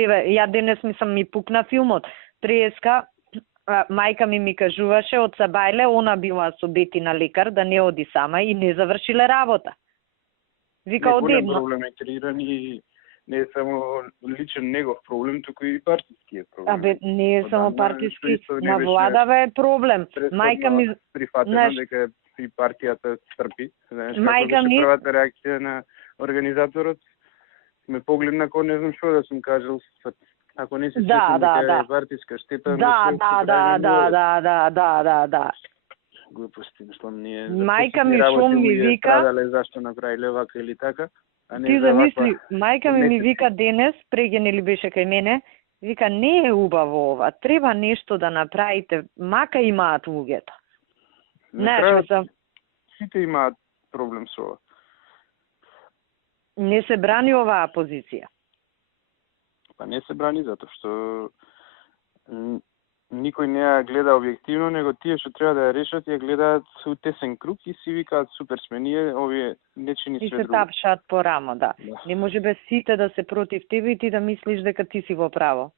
ја денес ми пукна филмот. Преска мајка ми кажуваше од Сабајле, она била со Бетина лекар да не оди сама и не завршиле работа. Вика одедно. Проблем е креиран и не е само личен негов проблем, туку и партиски е проблем. Абе, не е само партиски, на владава е проблем. Мајка ми прифатено дека и партијата трпи. Знаеш, мајка ми првата реакција на организаторот ме погледна како не знам што да сум кажал. Ако не се сетим дека е партиска штета, да. Глупости, мислам, ние мајка ми шум ми вика зашто направиле вака или така. Ти замисли, мајка ми вика денес, преге ли беше кај мене, вика не е убаво ова, треба нешто да направите, мака имаат луѓето. Знаеш, сите имаат проблем со ова. Не се брани оваа позиција. Па не се брани затоа што никој не ја гледа објективно, него тие што треба да ја решат ја гледаат со тесен круг и си викаат супер сме ние, овие не чини све друго. И се тапшаат по рамо, да. Не може без сите да се против тебе и ти да мислиш дека ти си во право.